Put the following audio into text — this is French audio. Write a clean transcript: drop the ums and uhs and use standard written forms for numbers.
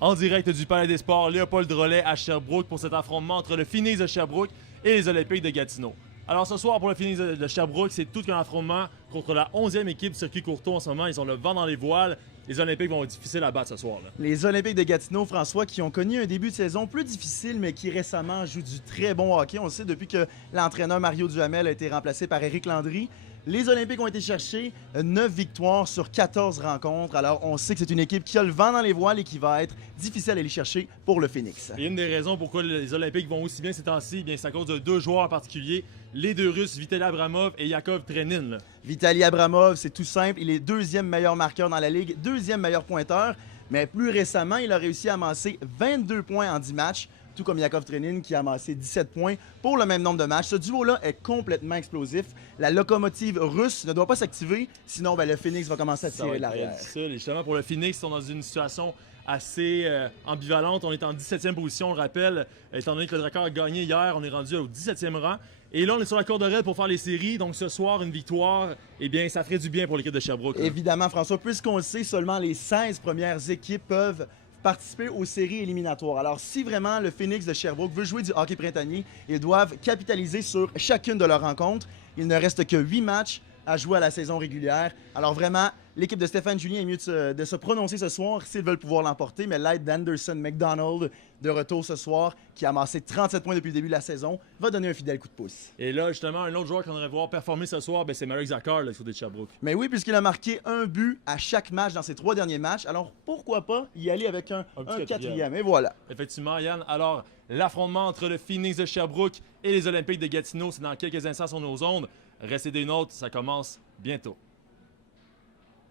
En direct du Palais des Sports, Léopold Drolet à Sherbrooke pour cet affrontement entre le Phoenix de Sherbrooke et les Olympiques de Gatineau. Alors ce soir pour le Phoenix de Sherbrooke, c'est tout qu'un affrontement contre la 11e équipe Circuit Courtois en ce moment. Ils ont le vent dans les voiles. Les Olympiques vont être difficiles à battre ce soir. Là. Les Olympiques de Gatineau, François, qui ont connu un début de saison plus difficile, mais qui récemment jouent du très bon hockey. On le sait depuis que l'entraîneur Mario Duhamel a été remplacé par Éric Landry. Les Olympiques ont été chercher 9 victoires sur 14 rencontres. Alors, on sait que c'est une équipe qui a le vent dans les voiles et qui va être difficile à aller chercher pour le Phoenix. Et une des raisons pourquoi les Olympiques vont aussi bien ces temps-ci, c'est à cause de deux joueurs en particulier, les deux Russes, Vitaly Abramov et Yakov Trenin. Là. Vitaly Abramov, c'est tout simple. Il est deuxième meilleur marqueur dans la Ligue, deuxième meilleur pointeur. Mais plus récemment, il a réussi à amasser 22 points en 10 matchs. Tout comme Yakov Trenin qui a amassé 17 points pour le même nombre de matchs. Ce duo-là est complètement explosif. La locomotive russe ne doit pas s'activer, sinon le Phoenix va commencer à tirer de l'arrière. Et justement, pour le Phoenix, ils sont dans une situation assez ambivalente. On est en 17e position, on le rappelle. Étant donné que le Drakkar a gagné hier, on est rendu au 17e rang. Et là, on est sur la corde raide pour faire les séries. Donc ce soir, une victoire, eh bien, ça ferait du bien pour l'équipe de Sherbrooke. Là. Évidemment, François, puisqu'on le sait, seulement les 16 premières équipes peuvent participer aux séries éliminatoires. Alors, si vraiment le Phoenix de Sherbrooke veut jouer du hockey printanier, ils doivent capitaliser sur chacune de leurs rencontres. Il ne reste que 8 matchs à jouer à la saison régulière. Alors vraiment, l'équipe de Stéphane Julien est mieux de se prononcer ce soir s'ils veulent pouvoir l'emporter, mais l'aide d'Anderson McDonald, de retour ce soir, qui a amassé 37 points depuis le début de la saison, va donner un fidèle coup de pouce. Et là, justement, un autre joueur qu'on aimerait voir performer ce soir, c'est Marek Zakar, le côté de Sherbrooke. Mais oui, puisqu'il a marqué un but à chaque match dans ses 3 derniers matchs, alors pourquoi pas y aller avec un quatrième. Et voilà. Effectivement, Yann. Alors, l'affrontement entre le Phoenix de Sherbrooke et les Olympiques de Gatineau, c'est dans quelques instants sur nos ondes. Restez des nôtres, ça commence bientôt.